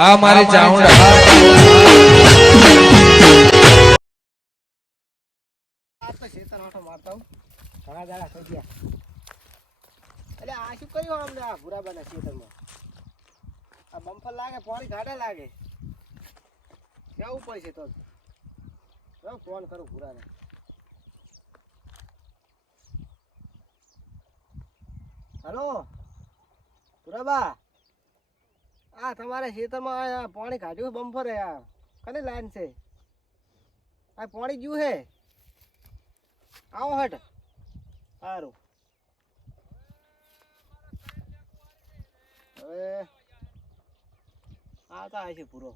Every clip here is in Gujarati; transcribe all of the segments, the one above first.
આ મારી ચાઉંડા આ તો શેતર આટો મારતા હું ઘણા દાડા થઈ ગયા. એટલે આ શું કર્યું અમને આ ભૂરાબાના શેતરમાં? આ બમ્ફર લાગે, પાણી ઘાટા લાગે. કેવું પડશે તો ફોન કરું ભૂરાને. હલો ભૂરાબા, આ તમારે ખેતરમાં પાણી કાઢ્યું બમ્ફર હે, આ કની લાઈન છે? આ પાણી ગયું હે, આવો હટ. સારું, હવે આવતા હશે પૂરો.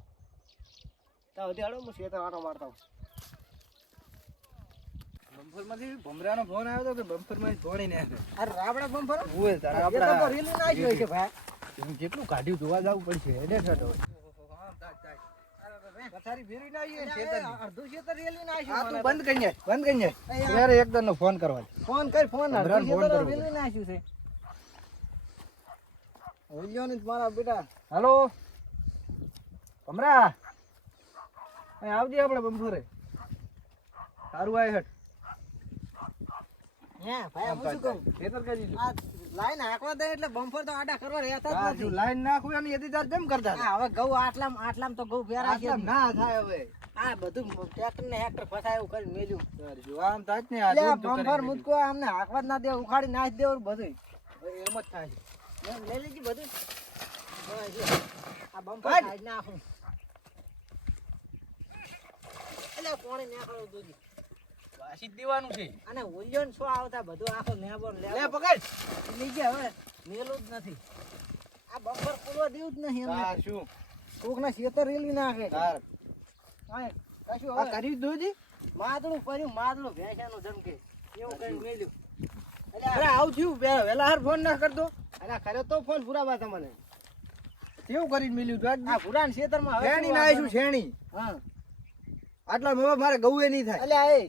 ત્યાં સુધી હાલો, હું ખેતર આટો મારતા હું. બમ્ફરમાંથી ભમરાનો ફોન આવ્યો તો કે બમ્ફરમાં પાણી ને અરે રાબડા બમ્ફર હોય તારે એ તો રેલી નાખ્યો છે ભાઈ. કેટલું કાઢ્યું જોવા જવું પડશે એટલે ઠઠો પથારી ફેરવી નાખી અડધું ખેતર રેલી આ નાખ્યું. તું બંધ કરી જાય, બંધ કરી જાય. ત્યારે એકદમ નો ફોન કરવા ફોન કર, ફોન ભમરાને ફોન કરવો રેલી નાખ્યું છે. ઓલ્યો ને મારા બેટા. હાલો ભમરા, અહીં આવજે આપણે બમ્ફરે. સારું આય હટ. હે ભાઈ, હું શું કહું? ખેતર કરી આ લાઈન હાંકવા દે એટલે બમ્ફર તો આડા કરવા રહેતા જ નથી. લાઈન નાખું અને એથી તાર જેમ કરતા હતા. આ હવે ઘઉં આટલામ તો ઘઉં ફેરા છે. આટલામ ના થાય હવે. આ બધું ટ્રેક્ટર ને હેક્ટર ફસાય એવું કરીને મેલ્યું. જો આમ થાય જ ને આ એટલે આ જોર તો બમ્ફર કરી મુજકો અમને હાંકવા જ ના દે, ઉખાડી નાખી દેવું બધું. દીધું. એમ જ થાય છે. લઈ લેજી બધું. હવે જો આ બમ્ફર કાઢ. સાઈડ નાખું. એટલે પાણી નાખવાનું દૂધ. વાસી જ દેવાનું છે. અને ઓલિયો ને શું આવતા બધું આખો નેબો ને લે લેબો. પકડ. લઈ ગયા હવે મેલું જ નથી. આ બમ્ફર ખોલવા દેવું જ નહીં એમને. તાર શું? કોકના ખેતર રેલી નાખે. તાર હા, કશું આ હવે કર્યું દોજી? માદળું કર્યું, માદળું ભેંસાનું જમકે એવું કરીને મેલ્યું. અરે એટલે આવું થયું વેલા હાર ફોન ના કરતો. અલા કર્યો તો ફોન ભૂરાબા તમને. કેવું કરીને મિલ્યું તું આ ભૂરાના ખેતરમાં હવે શેણી શું ના આવીશું વાપરવાનું? શેણી. હા. આટલા મેવા મારે ગૌએ નહીં થાય. અલ્યા એ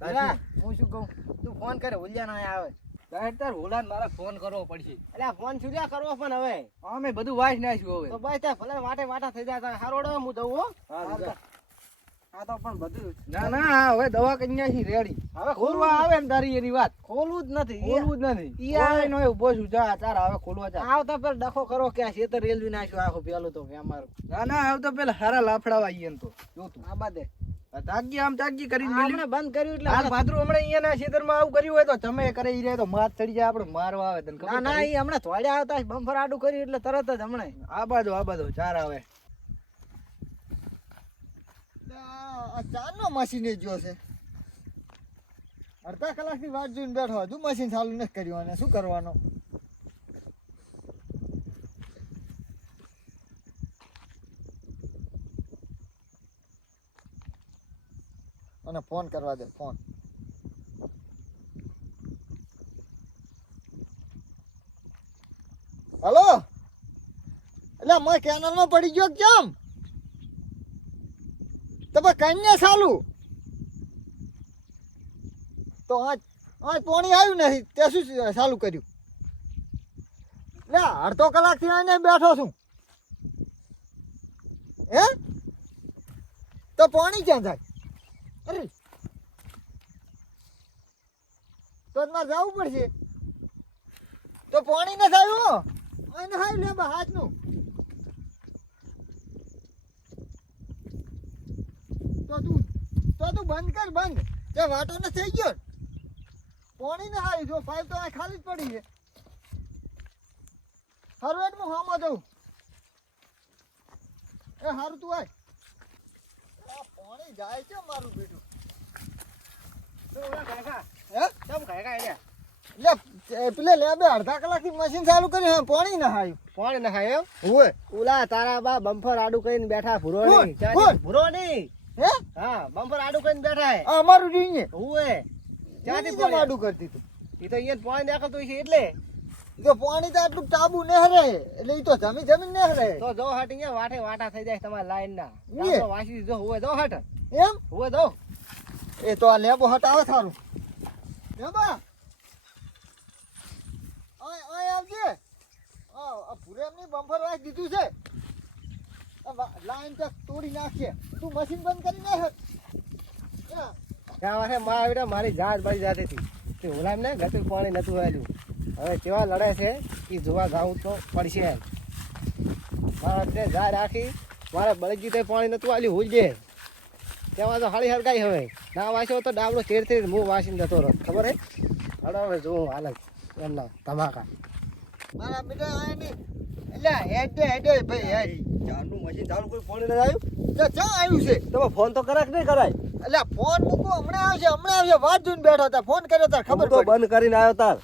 તાર ભૂરા, હું શું કહું, તું ફોન કરે ઓલિયા ના આવે. તાર હોલાને મારે ફોન કરવો પડશે. અલ્યા ફોન છુર્યા કરવો પણ હવે અમે બધું વાસ નાખ્યું તો હવે. બસ ત્યાં ભલે વાટે વાટા થઈ જાય. હારોડો હું દઉં હો. હારું, જા. આ તો પણ બધું ના ના હવે દવા કરી નાખી રેડી. હવે ખોલવા આવે ને તારી એની વાત. ખોલવું જ નથી. ખોલવું જ નથી. ઈ આવે. ઓય નોય ઊભો છું. જા તાર હવે ખોલવા જા. આવતા પેલા ડખો કરો કે આ ખેતર રેલવી નાખ્યું આખું પેલું તો અમારું. ના ના હવે તો પેલા હારા લાફડાવા આઈએ ને તો જો તું. આ બાદે આ તાગી આમ તાગી કરીને મિલ્યું. આપણે બંધ કર્યું એટલે હાલ ભાદરું હમણાં અહીંયાના ખેતરમાં આવું કર્યું હોય તો તમે કરે ઈ રહે તો માથ ચડી જાય આપણે મારવા આવે તને ના ખબર ના, પડી? ઈ હમણાં થોડ્યા આવતા બમ્ફર આડું કર્યું એટલે તરત જ હમણાં આ બાજુ ચાર આવે. ચારનો મશીન જો છે. અડધા કલાકની વાત જોઈને બેઠો હજુ મશીન ચાલુ નથી કર્યું અને શું કરવાનું? અને ફોન કરવા દે ફોન. હલો, એટલે મેં કેનલમાં પડી ગયો કેમ? તમે કન્યા ચાલુ તો આજ પાણી આવ્યું નહીં તે શું ચાલુ કર્યું? લે અડધો કલાકથી આને બેઠો છું. હે તો પાણી ક્યાં જાય? અરે તો મારે જવું પડશે. તો પાણી નથી આવ્યું. એને આવ્યું લે હાથનું. તો તું બંધ કર, બંધ. જે વાટો ને થઈ ગયો પાણી ને આવી જો પાઇપ તો આ ખાલી જ પડી છે. હરવેટ માં હામો દઉં. એ હારું તું આય. આ પાણી જાય છે મારું બેટું. હે લે પેલે લે બે અડધા કલાકથી મશીન ચાલુ કર્યું પાણી ના આવ્યું. પાણી નખાય એમ. હોય ઓલા તારા બા બમ્ફર આડું કરીને બેઠા ભૂરો કોણ? નહીં. ચાચી, કોણ? ભૂરો નહીં. હે હા, બમ્ફર આડું કરીને બેઠા હે. આ અમારું રીંગે હુએ ત્યાંથી ચાથી પાણી માડું કરતી તું. ઈ તો અહીંયા પાણી નાખતું છે એટલે જો પાણી તો આટલું ટાબુ નહેરે એટલે ઈ તો જમી જમીન નહેરે. તો જો હટ અહીંયા વાટે વાટા થઈ જાય તમારા લાઈન ના. ઈએ. તો વાસી જો હુએ જો હટ. એમ હુએ જો. એ તો આ લેબો હટાવે સારું. લેબા આય આવજે. આ ભૂરેમની બમ્ફર વાઈ દીધું છે. આ લાઈન તો તોડી નાખશે. તું મશીન બંધ કરી નાખ. ત્યાં વાહે મારા બેટા મારી જાત બળી જાતી હતી તે ઓલામ ને ગતું પાણી નતું આલ્યું. હવે કેવા લડે છે એ જોવા જાવું તો પડશે. મારા તે જા રાખી મારે બળજી તો પાણી નતું આલ્યું હું જ તેમાં તો હાળી હરગાઈ. હવે ના વાંચ્યો તો ડાબડો ચેડથી હું વાંચીને જતો રહો. ખબર હે? હડો હવે જોઉં હાલત એમના ધમાકા. મારા બેટા આ નહીં. એટલે હેડે ભાઈ હેડ. ચારનું મશીન ચાલુ કોઈ ફોન નથી આવ્યું. એટલે ક્યાં આવ્યું છે? તમે ફોન તો કરાય કે નહીં કરાય? એટલે ફોન મૂકો હમણાં આવશે વાત જોઈને બેઠો હતા. ફોન કર્યો તાર ખબર તો પડી. બંધ કરીને આવ્યો તાર.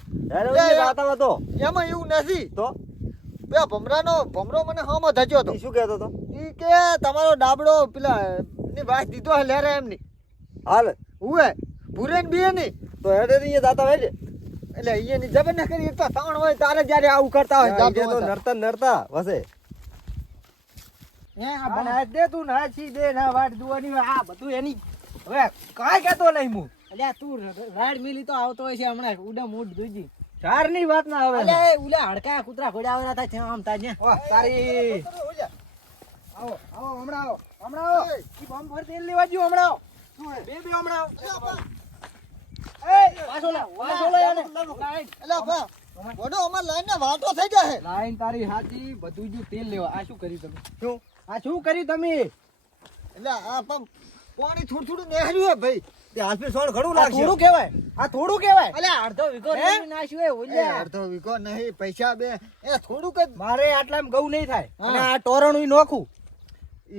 રાતા હતો એમાં એવું નથી. તો પેલા ભમરો મને હામો ધજ્યો હતો. ઈ શું કહેતો હતો? ઈ કે તમારો ડાબડો પેલા ની વાત દીધો હે લેરે એમની. હાલ હુએ ભૂરેન બી ની. તો હેડે અહીંયા જાતા હોય છે. એટલે ઈની જબર ના કરી એક તો તાણ હોય તારે જ્યારે આવું કરતા હોય તો જાતો હોય. નડતા વસે. દે તું ના છી દે ના વાટ દુવાની આ બધું એની. હવે કાંઈ કહેતો નહીં હું. અલ્યા તું રાડ મિલી તો આવતો હોય છે હમણાં ઉડા મૂડ દૂજી ચાર ની વાત ના આવે. અલ્યા ઉલા હડકા કૂતરા ઘોડાવરા થાય છે આમ તાજે. તારી આવો હમણાં આવો ઈ બોમ્બ પર તેલ લેવા જ્યો હમણાં આવો. બે હમણાં આવો. એ પાછો લે આને. એટલે બા વડો અમાર લાઈન ના વાટો થઈ જાય. લાઈન તારી હાથી બધું જ તેલ લેવા. આ શું કરી તમે? શું કરી તમે? એટલે આ પમ પાણી થોડું નેહર્યું હે ભાઈ. તે હાથમાં સોણ ઘણું આ લાગશે. થોડું કહેવાય. આ થોડું કહેવાય. અલ્યા અડધો વીઘો રેડી નાખ્યું હે ઓલ્યા. અડધો વીઘો નહીં પૈસા બે એ થોડુંક જ. મારે આટલામાં ઘઉં નહીં થાય. અને આ ટોરણું નોખું.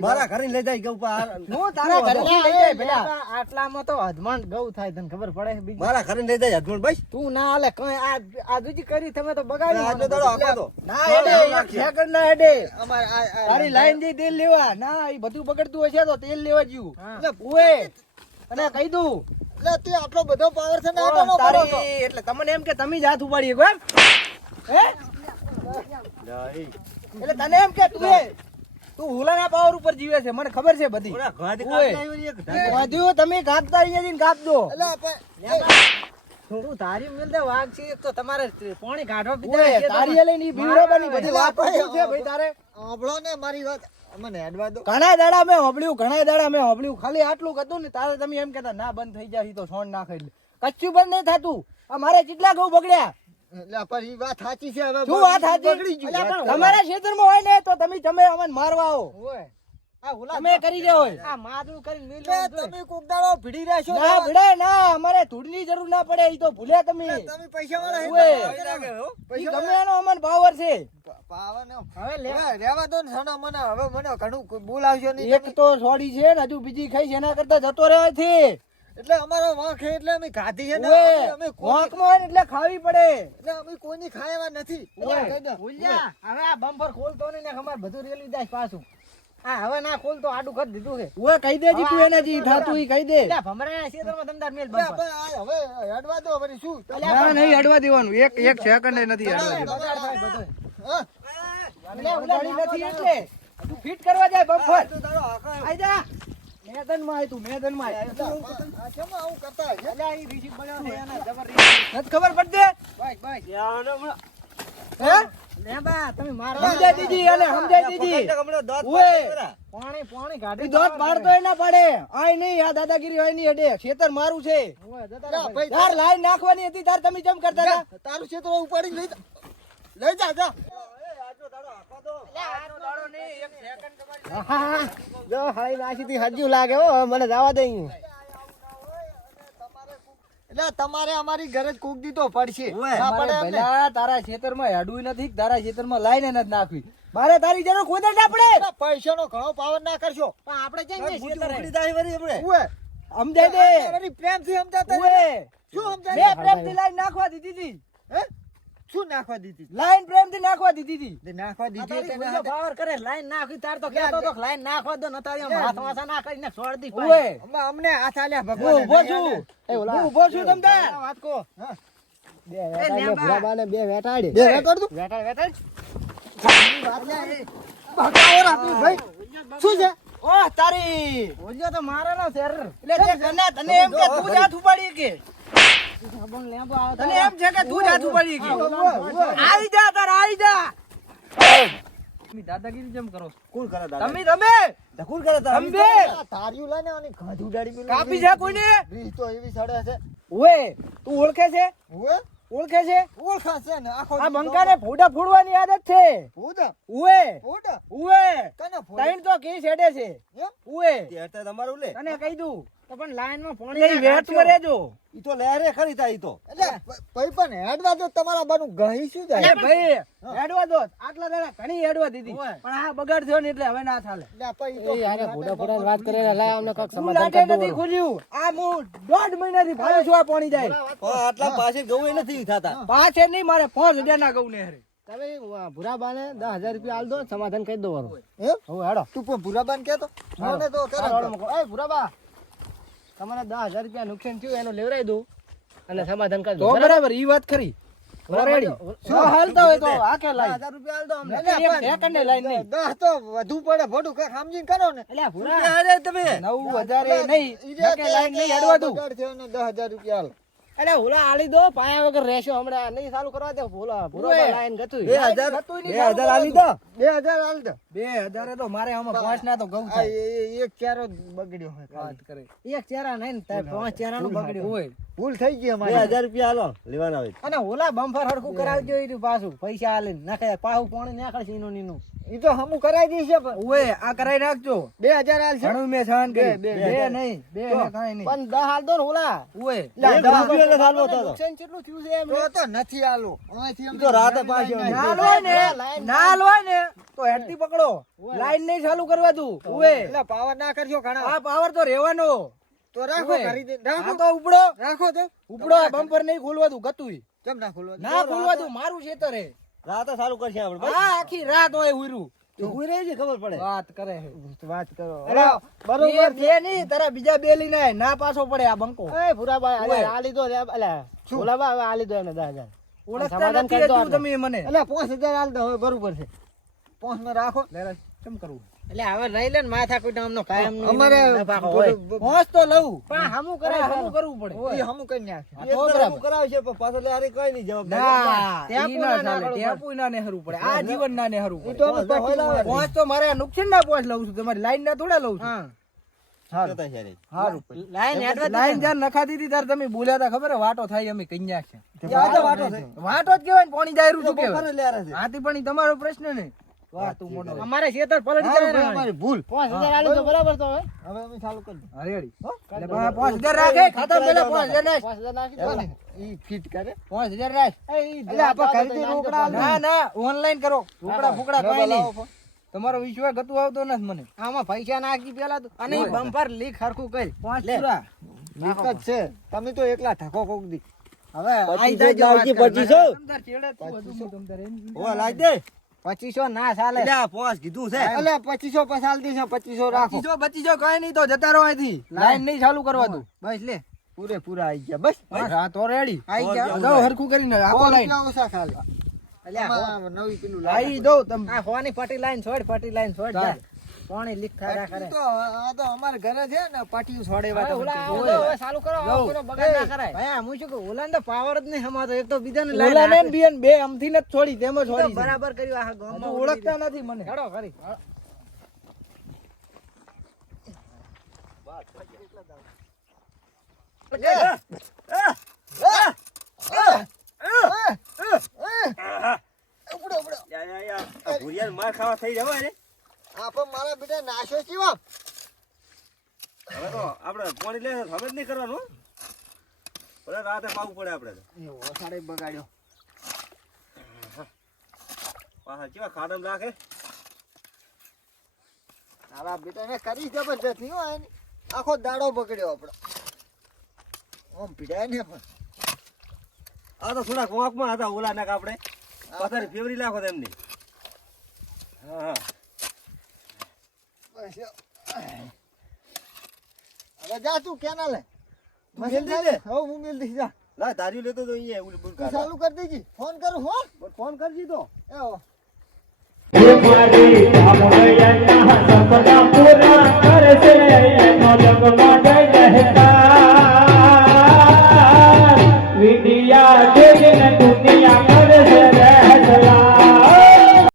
મારા ઘરે લઈ જાય ગઉ પર. હું તારા ઘરેથી લઈ જાય પેલા. આટલામાં તો અધમાન ઘઉં થાય તને ખબર પડે છે બીજું? મારા ઘરે લઈ જાય હજમણ ભાઈ. તું ના હાલે કઈ આ દૂજી કરી તમે તો બગાડી. આજનો દાડો આખો તો. ના હેડે એક સેકન્ડ ના હેડે. અમાર તારી લાઈન જઈ તેલ લેવા. ના એ બધું બગડતું હશે તો તેલ લેવા જ્યું. ઓએ અને કહી દઉં એટલે તે આટલો બધો પાવર છે ને આટલો નો કરો છો. તારી એટલે તમને એમ કે તમે જ હાથ ઉપાડી શકો એમ? હે એટલે તને એમ કે તું હુલાના પાવર ઉપર જીવે છે મને ખબર છે બધી. ઓલા ગાદી ઓય. કાઢી આવ્યો ને એક ઢાંકણ. વધ્યું તમે કાપતા અહીંયા જઈને કાપજો. એટલે આપણે તું તારી મિલતે વાઘ છે એક તો તમારે પાણી કાઢવા પીધા છે તારી લઈને ઈ બીવરાબાની બધી વાત શું છે ભાઈ તારે? સાંભળો ને મારી વાત. મને હેડવા દો. ઘણા દાડા મેં હોબળ્યું ખાલી આટલું કતું ને તારે તમે એમ કહેતા ના બંધ થઈ જાય તો સોન નાખે એટલે કચ્છું બંધ નહીં થતું. આ મારે કેટલા ઘઉં બગડ્યા. એટલે પણ ઈ વાત સાચી છે. હવે શું વાત સાચી? બગડી ગયું. અલ્યા પણ તમારા ક્ષેત્રમાં હોય ને તો તમે અમને મારવા આવો. તમે કરી દે હોય આ માદું કરીને મિલ એટલે તમે કોક દાડો ભીડી રહેશો. ના ભડે ના અમારે ધૂળની જરૂર ના પડે ઈ તો ભૂલ્યા તમે. તમે પૈસા વાળા ઓય. પૈસા ઈ ગમે એનો અમને પાવર છે. પાવર ને હવે લે રહેવા દો ને સનો મને હવે મને ઘણું બોલાવજો નહીં. એક તો છોડી છે ને હજુ બીજી ખાઈ છે એના કરતા જતો રહેવાય છે. એટલે અમારો વાંક છે એટલે અમે ખાધી છે ને ઓય, અમે વાંકમાં હોય ને એટલે ખાવી પડે. એટલે અમે કોઈની ખાવા નથી. ઓય, કહી દો. ભૂલ્યા. હવે આ બમ્પર ખોલતો નહીં ને અમાર બધું રેલી જાય પાછું. આ હવે ના ખોલતો આડું કરી દીધું છે. ઓય કહી દેજી તું એને જી થાતું ઈ કહી દે. એટલે ભમરાના ક્ષેત્રમાં તમતાર મેલ એટલે બમ્પર. હવે હેડવા દો વળી શું. ના, નહીં અડવા દેવાનું. એક સેકન્ડ નથી બગાડ થાય બધો. હા? એટલે ઉલાડી નથી એટલે તું ફિટ કરવા જાય બમ્પર. આઈ જા મેદાનમાં આય તું મેદાનમાં આય. આ કેમ આવું કરતા છે? એટલે ઈ રીસીપ બનાવ છે એના જબર રીસીપ. નથી ખબર પડતી? બસ હે લે બા તમે મારો સમજાઈ દીધી અને સમજાઈ દીધી. ઓય પાણી કાઢી દોત પાડતો એ ના પાડે. આય નહીં આ દાદાગીરી હોય નહીં અડે. ખેતર મારું છે. જા ભાઈ, તાર લાઈન નાખવાની હતી તાર તમે કેમ કરતા હતા? તારું ક્ષેત્ર ઉપાડી લઈ જા જા. જો હાઈ નાસીથી હજુ લાગે હો મને જવા દે. એટલે તમારે અમારી ઘરે જ કોક દીધો પડશે. ઓય, ના પડે એમ ને. ભલા તારા ખેતરમાં હેડવું નથી તારા ખેતરમાં લાઈને નથી નાખવી. મારે તારી જરૂર કોઈ ના પડે. એટલે પૈસાનો ઘણો પાવર ના કરશો. પણ આપણે કેમ ઉડી જાય વળી આપણે. ઉએ. સમજાય દે. વળી પ્રેમથી સમજાતા ઓએ શું મેં સમજાય? પ્રેમથી લાઈન નાખવા દીધી હતી. હે? શું નાખવા દીધી? લાઈન પ્રેમથી નાખવા દીધી હતી. તે નાખવા દીધી એટલે ના તારી પાવર કરે લાઈન નાખી તાર તો કહેતો તો લાઈન નાખવા દો નતા એમ હાથ વાસા ના કરીને છોડ દી. ઓએ અમને હાથ આલ્યા હું ભગવાન. ઊભો છું. હું ઊભો છું તમ તાર. વાત કો. હા. બે વેટાડ બે રેકોર્ડ તું. વેટાડ ભગાવો રાખ્યું ભાઈ. શું છે? ઓ તારી ઓજો તો મારેલો શેર. એટલે તને એમ કે તું જ હાથ ઉપાડી કે તને એમ છે કે તું જ હાથ ઉપાડી કે આવી જા તાર આવી જા. તમે દાદાગીરી જેમ કરો છો? કોણ કરે દાદા? તમે રમે તો કોણ કરે તારા? તમે આ તારીયું લઈને આની ગાંઠ ઉડાડી મેલું. કાપી છે કોઈને? રીસ તો એવી સડે છે. ઓએ તું ઓળખે છે? ઓવે, ઓળખે છે? ઓળખાશે ને આખો આ દી બંકાને ફોડા ફોડવાની આદત છે. ભૂત, ઓએ ભૂત. ઓએ કને ફોડે? તાઈન તો કી છેડે છે. એમ? ઓએ તે હેઠે તમારું લે. તને કહી દઉં તો પણ લાઈનમાં પાણી નહીં વેટમાં રહેજો. ઈ તો લહેરે ખરી તા ઈ તો. એટલે ભાઈ પણ હેડવા દો તમારા બાનું ગહી શું અરે થાય? ભાઈ હેડવા દો. આટલા દાડા ઘણી હેડવા દીધી ઓય. પણ આ બગાડ થયો ને એટલે હવે ના ચાલે. એટલે આ પછી તો વાત કરે લાય અમને કાક તું લાટે નથી ખુલ્યું. આ હું 1.5 મહિનાથી ભાડું છું આ પાણી જાય. પણ આટલા પાસે ગૌ ય નથી થતા. પાછે નહીં મારે 5000 ના ગઉ ને હરે. તમે ભૂરાબાને 10,000 રૂપિયા આલ દો, સમાધાન કરી દો વારું. એમ? હવે હેડો. તું પણ ભૂરાબાન કહેતો? મને તો કરે હાલો, મોકલો. એ ભૂરાબા, તમારે 10,000 રૂપિયા નુકસાન થયું એનું લેવડાવી દઉં અને સમાધાન કરી તો દો. બરાબર ઈ વાત ખરી. રેડી. શું હાલતા હોય તો આ કે લાઈ. 10,000 રૂપિયા આલ દો અમને. એક સેકન્ડે લાઈન નહીં. 10 તો વધુ પડે ભોડું કઈ સમજીને કરો ને. એટલે ભૂરા અરે તમે 9,000 એ નહીં. નકે લાઈન નહીં હેડવા દઉં. બગાડ થયો ને 10,000 રૂપિયા હાલ. એટલે હુલા આલી દો, પાયા વગર રહેશો હમણાં નહીં ચાલુ કરવા દે. ભૂરા લાઈન ગતું. 2,000 આલી દો. 2,000 હાલ દે. 2000 તો મારે આમાં 5 ના તો ગઉ આ થાય. એક ચારો બગડ્યો હોય ખાલી. વાત કરે. એક ચેરા નહીં ને તારે 5 ચેરાનું બગડ્યું. ઓય. ભૂલ થઈ ગઈ અમારી. 2,000 રૂપિયા આલો લેવાના હોય. અને હુલા બમ્ફર હરખું કરાવજો ઈ પાછું પૈસા આલે નાખે પાહુ પાણી નાખડશે ઈનું નીનું. ઈ તો હમું કરાઈ દઈશ પણ ઓય આ કરાઈ નાખજો. 2,000 હાલ છે. ઘણું મેં સહન કર્યું. બે નહીં. બે ને કાંઈ નહીં. પણ 10 હાલ દો ને હુલા. ઓય. લા, એક 10 રૂપિયો એટલે ચાલવો તો. નુકસાન કેટલું થયું છે એમ? તો નથી આલો. અહીંથી ઈ તો રાતે પાછો લાઈન ના લાઈન લોય ને ના લોય ને તો હેડતી પકડો. લાઈન નહીં ચાલુ કરવા તું. ઓય. એટલે પાવર ના કરજો ઘણા. આ પાવર તો રહેવાનો. તો રાખો ઓય. કરી દે. આ રાખો તો ઉપડો. રાખો તો. ઉપડો આ બમ્પર નહીં ખોલવા દઉં ગતુંય. કેમ ના ખોલવા દે? ના ખોલવા દઉં મારું ખેતર હે. રાતે ચાલુ કરશે આપણે. આ આખી રાત હોય ઉયરું. ઉઈ રહી છે ખબર પડે. વાત કરે છે. વાત કરો. અરે બરોબર બે નહીં તારા બીજા બે લઈને આય. ના પાછો પડે આ બંકો. એ ભૂરાબા અલે ઓય. આ લીધો લે અલે ભૂરાબા હવે આ લીધો એને 10,000. ઓળખતા સમાધાન નથી કરી દો હજુ તમે મને. એટલે 5,000 હાલ દો હવે બરોબર છે. 5 માં રાખો. લેરા, કેમ કરવું? એટલે હવે રહી લે ને માથા કોઈ આમનો કાયમ અમારે હોય. પહોંચ તો લઉં. પણ હામું અરે કરે હમું કરવું પડે. ઈ હમું કરી નાખે. આ એ તો તો બરાબર. હમું કરાવશે પણ પાછો લે આરી કઈ નહીં જવાબદારી. ના, ત્યાં ઈ પૂરા ના ના ચાલે. કરવું ત્યાં પૂઈ ના નેહરવું પડે. આ જીવન ના નેહરવું ઈ પડે. તો અમે પહોંચ પટી હોય પહોંચ તો મારે નુકસાન ના પહોંચ લઉં છું. તમારી લાઈન ના થોડા લઉં છું. હા. સારું. જતા છે. હારું. લાઈન હેડવા દે. લાઈન જ્યાં નખાતી હતી ત્યારે તમે બોલ્યા હતા ખબર હે? વાટો થાય અમે કન્યા છે. એ આજે વાટો છે. વાટો જ કહેવાય ને પાણી દાયરું શું કહેવાય? બપોરે લે આરે છે. આથી પણ ઈ તમારો પ્રશ્ન ને. વાહ તું મોટો. અમારે ખેતર પલટી સારું જાય ભાઈ, ને. અમારી ભૂલ. 5,000 આલી દો બરાબર તો હવે. હવે અમે ચાલુ કરી દઈએ. હા, રેડી. એટલે પણ 5,000 રાખે. ખાતા પેલા 5,000 નાખ. 5,000 નાખી દો ને. ઈ ફિટ કરે. 5,000 રાખ. એ ઈ એટલે આપણે ઘરેથી રોકડા ના ના ઓનલાઈન કરો. રોકડા ફુકડા ડબલ કાંઈ નહીં. લાવો. તમારો વિશ્વાસ ગતું આવતો નથી મને. આમાં પૈસા નાખી પેલા તો અને ઈ બમ્પર લીક હરખું કરી. 5 લે. પૂરા. દિક્કત છે. તમે તો એકલા ઠકો કોક દી. હવે આઈ 25 જાજો વાત લાવજે, કરે. 25. તમતાર ચેડે તું હતું, હું તમતાર એમ. ઓ લાજ દે. 2500 ના ચાલે. એટલે આ 5 કીધું છે. એટલે 2500 પસાલ દીશો, 2500 રાખો. 25 કાંઈ નહીં તો જતા રહો અહીંથી. લાઈન નહીં ચાલુ કરવા દઉં. બસ લે. પૂરેપૂરા આઈ ગયા બસ. હા તો રેડી. આઈ જાઓ. જાઓ હરખું કરીને આપો લાઈન. રૂપિયા ઓછા ખાલી. એટલે આ આમાં નવી પેલું આઈ દો તમે. આ હોવાની પટી લાઈન છોડ પટી લાઈન છોડ જા. પાણી લીક થયા કરે. તો આ તો અમારે ઘરે છે ને પાટિયું છોડેવા હવે તમે ઓલા કીધું. આવો હવે ચાલુ કરો આવો જાઓ. કરો બગાડ ના કરાય. ભાઈ હું શું કહું ઓલાને તો પાવર જ નહીં હમાતો એક તો બીજાને લાઈન ઓલા ને નાખે. બીએન બે અમથી નથી છોડી તેમ જ ઈ તો છોડી છે. બરાબર કર્યું આ ગામમાં હજુ ઓળખતા નથી મને. હેડો ખરી. ઉપડો, ઉપડો. આ ભુરિયાને માર ખાવા થઈ જવાય ને. આ પણ મારા બેટા નાશ્યો કેવા? હવે તો આપણે પાણી લે હવે જ નહીં કરવાનું. ભલે રાતે પાવું પડે આપણે તો. એ ઓસાડે બગાડ્યો. પાછા કેવા ખાડમ રાખે. મારા બેટાને કરી જબરજસ્ત નહીં હો એની. આખો દાડો બગડ્યો આપણો. ઓમ પીડાય ને પણ. આ તો થોડાક વોકમાં હતા ઓલા નાક આપણે પથારી ફેવરી નાખો તેમની. હા હા બસ. હવે જા તું કેનાલે. મેલ દે ને. હવે હું મેલ દઈશ જા. લા તારી લેતો તો અહીંયા ઉલી તું ચાલુ કરી દેજી. ફોન કરું હો. ફોન કરજી તો. એ હો. મારી